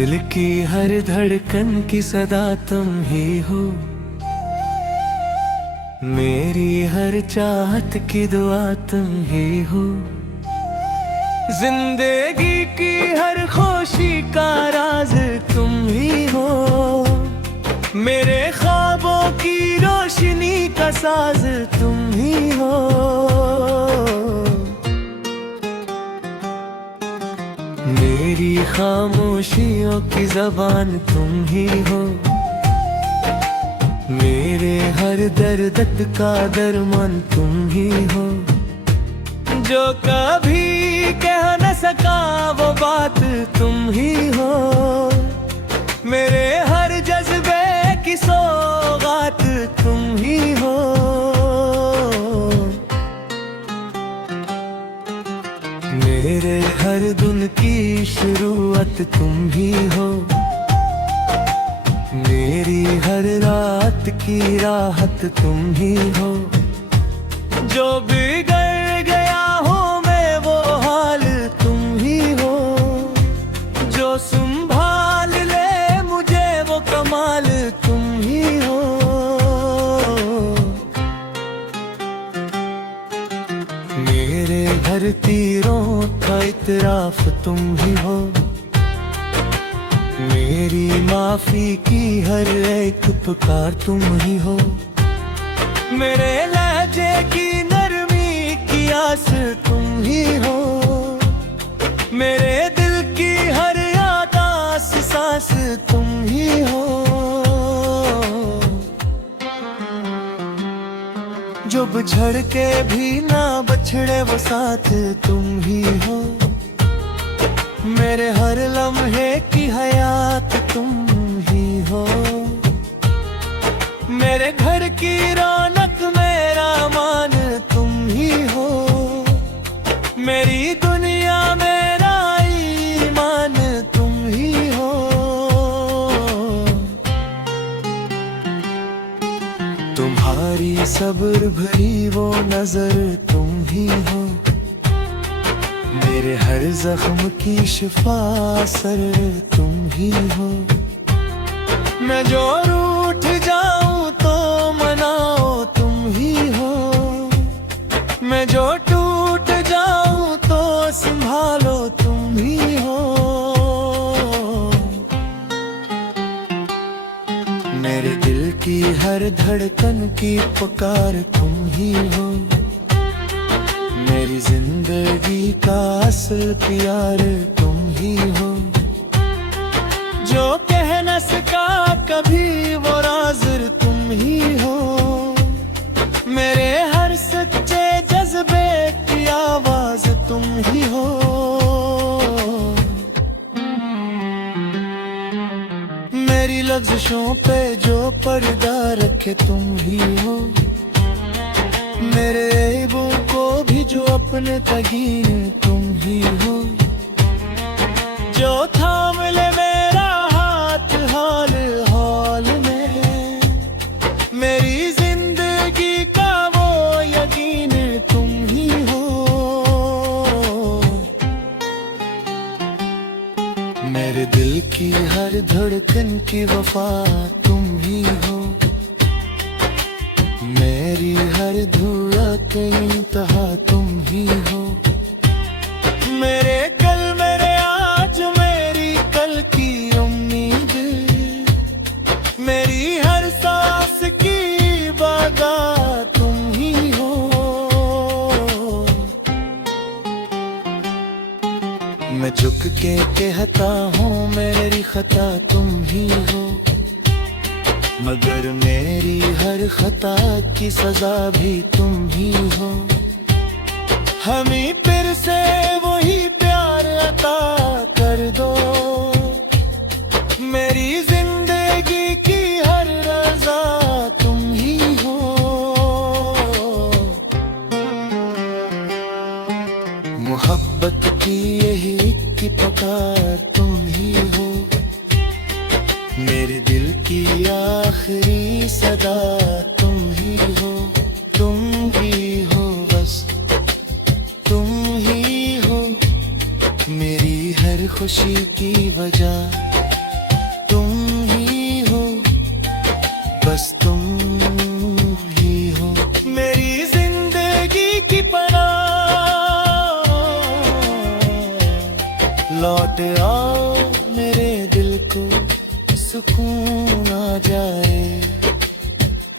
दिल की हर धड़कन की सदा तुम ही हो, मेरी हर चाहत की दुआ तुम ही हो। जिंदगी की हर खुशी का राज तुम ही हो, मेरे ख्वाबों की रोशनी का साज तुम ही हो। मेरी खामोशियों की ज़बान तुम ही हो, मेरे हर दर्द का दरमान तुम ही हो। जो कभी कह न सका वो बात तुम ही हो, मेरे हर जज्बे की सौगात तुम ही हो। मेरे हर दिन की शुरुआत तुम ही हो, मेरी हर रात की राहत तुम ही हो। जो बिगड़ गया हूँ मैं वो हाल तुम ही हो, जो संभाल ले मुझे वो कमाल तुम ही हो। मेरे हर तीरों का इतराफ तुम ही हो, मेरी माफी की हर एक पुकार तुम ही हो। मेरे लहजे की नरमी की आस तुम ही हो, मेरे दिल की हर आदास सांस तुम ही हो। जो बिछड़ के भी ना बछड़े वो साथ तुम ही हो, मेरे हर लम्हे की हयात तुम ही हो। मेरे घर की रौनक मेरा मान तुम ही हो, मेरी दुनिया मेरा ईमान तुम ही हो। तुम्हारी सब्र भरी वो नजर तुम ही हो, मेरे हर जख्म की शिफा सर तुम ही हो। मैं जो रूठ जाऊं तो मनाओ तुम ही हो, मैं जो टूट जाऊं तो संभालो तुम ही हो। मेरे दिल की हर धड़कन की पुकार तुम ही हो, मेरी जिंदगी का असल प्यार तुम ही हो। जो कह न सका कभी वो राज़ तुम ही हो, मेरे हर सच्चे जज्बे की आवाज तुम ही हो। मेरी लफ्ज़ों पे जो पर्दा रखे तुम ही हो, मेरे ऐबों को भी जो अपने तगीर तुम ही हो। जो थाम ले मेरा हाथ हाल हाल में, मेरी जिंदगी का वो यकीन तुम ही हो। मेरे दिल की हर धड़कन की वफा तुम ही हो, मेरी हर धड़कन की इंतहा तुम ही हो। मेरे कल मेरे आज मेरी कल की उम्मीद, मेरी हर सांस की बागा तुम ही हो। मैं झुक के कहता हूँ मेरी खता तुम ही हो, मगर मेरी हर खता की सजा भी तुम ही हो। हमें फिर से वही प्यार अता कर दो, मेरी जिंदगी की हर रज़ा तुम ही हो। मोहब्बत की यही की पुकार तुम ही हो, मेरे दिल की आखिरी सदा तुम ही हो। तुम ही हो बस तुम ही हो, मेरी हर खुशी की वजह तुम ही हो, बस तुम ही हो मेरी जिंदगी की पनाह। लौट आओ मेरे दिल को सुकून आ जाए,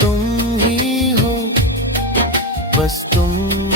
तुम ही हो, बस तुम